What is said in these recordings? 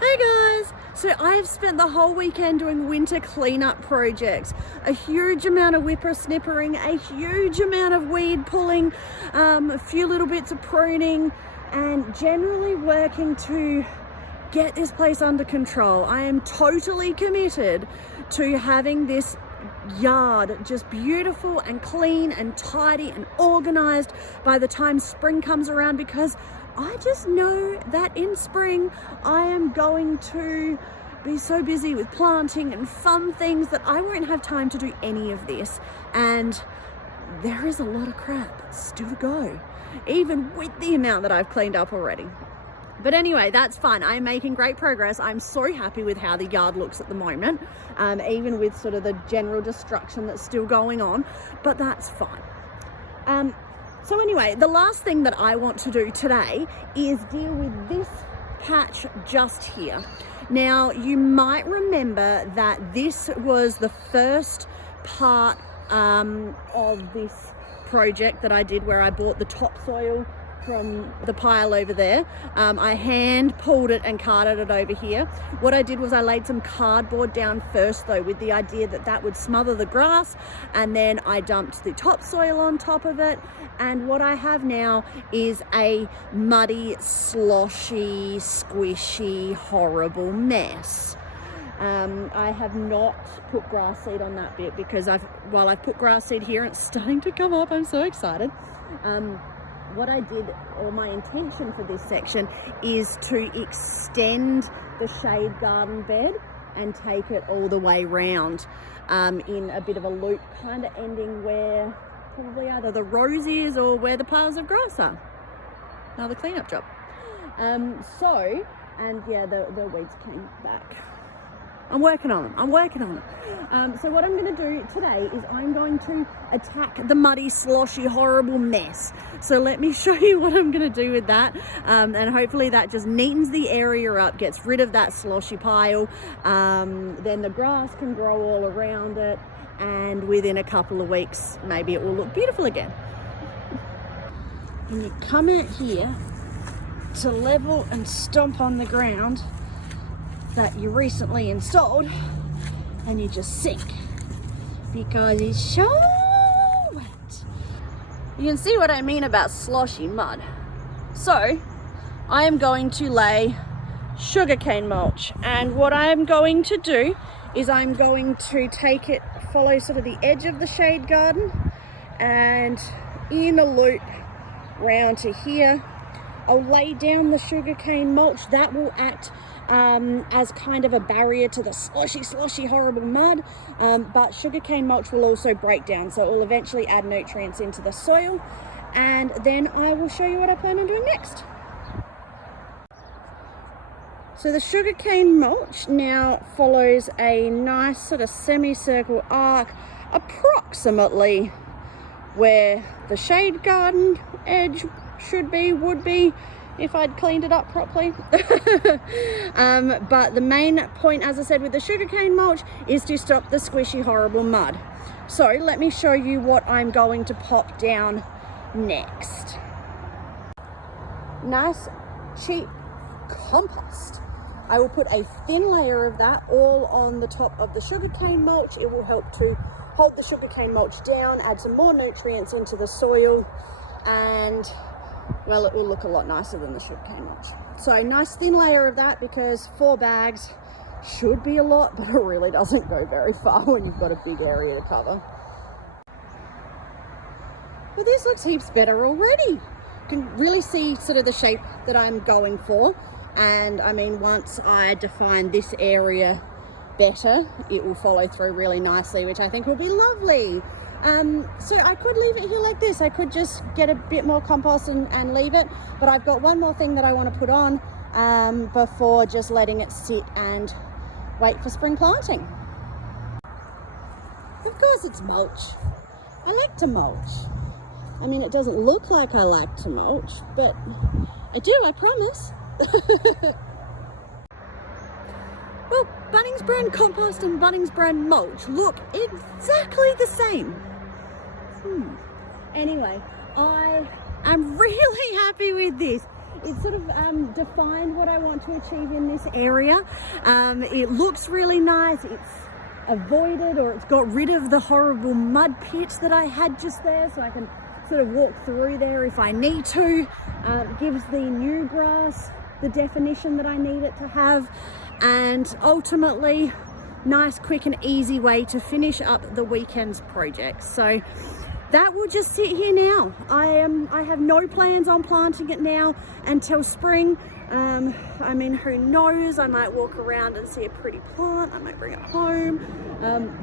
Hey guys! So I have spent the whole weekend doing winter cleanup projects. A huge amount of whippersnippering, a huge amount of weed pulling, a few little bits of pruning, and generally working to get this place under control. I am totally committed to having this yard just beautiful and clean and tidy and organized by the time spring comes around, because I just know that in spring I am going to be so busy with planting and fun things that I won't have time to do any of this. And there is a lot of crap still to go, even with the amount that I've cleaned up already. But anyway, that's fun. I'm making great progress. I'm so happy with how the yard looks at the moment, even with sort of the general destruction that's still going on, but that's fine. So anyway, the last thing that I want to do today is deal with this patch just here. Now, you might remember that this was the first part of this project that I did, where I bought the topsoil from the pile over there. I hand pulled it and carted it over here. What I did was I laid some cardboard down first, though, with the idea that that would smother the grass, and then I dumped the topsoil on top of it. And what I have now is a muddy, sloshy, squishy, horrible mess. I have not put grass seed on that bit because while I've put grass seed here and it's starting to come up, I'm so excited. What I did, or my intention for this section, is to extend the shade garden bed and take it all the way round in a bit of a loop, kind of ending where probably either the rose is or where the piles of grass are. Another cleanup job. And yeah, the weeds came back. I'm working on them. So what I'm going to do today is I'm going to attack the muddy, sloshy, horrible mess. So let me show you what I'm going to do with that. And hopefully that just neatens the area up, gets rid of that sloshy pile. Then the grass can grow all around it. And within a couple of weeks, maybe it will look beautiful again. And you come out here to level and stomp on the ground that you recently installed, and you just sink because it's so wet. You can see what I mean about sloshy mud. So I am going to lay sugarcane mulch, and what I am going to do is I'm going to follow sort of the edge of the shade garden and in a loop round to here. I'll lay down the sugarcane mulch. That will act as kind of a barrier to the sloshy, horrible mud. But sugarcane mulch will also break down, so it will eventually add nutrients into the soil. And then I will show you what I plan on doing next. So the sugarcane mulch now follows a nice sort of semicircle arc, approximately where the shade garden edge would be if I'd cleaned it up properly. But the main point, as I said, with the sugarcane mulch is to stop the squishy, horrible mud. So let me show you what I'm going to pop down next. Nice, cheap compost. I will put a thin layer of that all on the top of the sugarcane mulch. It will help to hold the sugarcane mulch down, add some more nutrients into the soil, and well, it will look a lot nicer than the sugarcane mulch. So a nice thin layer of that, because 4 bags should be a lot, but it really doesn't go very far when you've got a big area to cover. But this looks heaps better already. You can really see sort of the shape that I'm going for. And I mean, once I define this area better, it will follow through really nicely, which I think will be lovely. So I could leave it here like this. I could just get a bit more compost and leave it, but I've got one more thing that I want to put on before just letting it sit and wait for spring planting. Of course it's mulch. I like to mulch. I mean, it doesn't look like I like to mulch, but I do, I promise. Well, Bunnings brand compost and Bunnings brand mulch look exactly the same. Anyway, I am really happy with this. It sort of defined what I want to achieve in this area. It looks really nice. It's avoided, or it's got rid of the horrible mud pit that I had just there, so I can sort of walk through there if I need to. Gives the new grass the definition that I need it to have, and ultimately nice, quick and easy way to finish up the weekend's project. So that will just sit here now. I have no plans on planting it now until spring. I mean, who knows, I might walk around and see a pretty plant, I might bring it home,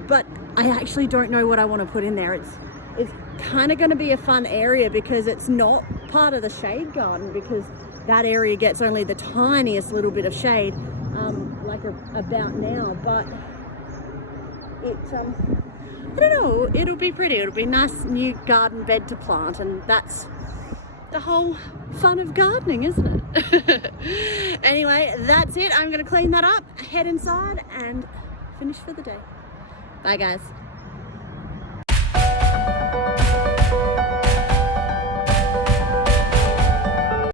but I actually don't know what I want to put in there. It's kind of going to be a fun area because it's not part of the shade garden, because that area gets only the tiniest little bit of shade, like about now, but I don't know, it'll be pretty, it'll be a nice new garden bed to plant, and that's the whole fun of gardening, isn't it? Anyway, that's it. I'm going to clean that up, head inside and finish for the day. Bye guys.